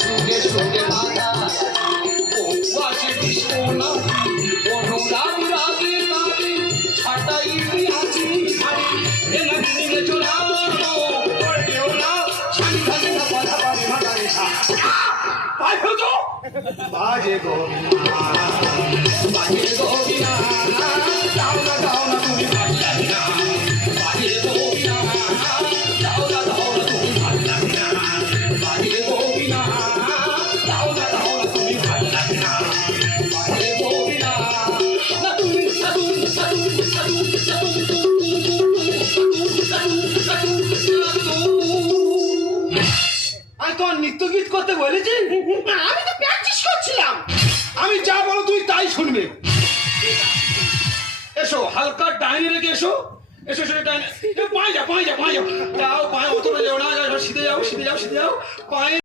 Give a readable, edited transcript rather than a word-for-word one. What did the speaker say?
সুরে সুরে বাধা বাসে বিষ্ণু অনুরাগ রাগে রাগে ছাটাই আছি হারি এনা দিনে চলানো কেউ না শানি খালি না কথা পাবে মাদারে সা পাই হতো বাজে গোবিনা বাজে গোবিনা যাও না তুমি পারলা না বাজে গোবিনা যাও না তুমি পারলা না বাজে গোবিনা যাও না তুমি পারলা না বাজে গোবিনা না তুমি সাধু সাধু সাধু সাধু আমি তোমার নৃত্য গীত করতে বলেছি আমি তো প্র্যাকটিস করছিলাম। আমি যা বলো তুই তাই শুনবে এসো হালকা ডাইনে রেখে এসো এসো এসো ডাইনে পায়ে যাও যাও পায়ে অতটা যাও না সিধে যাও পায়ে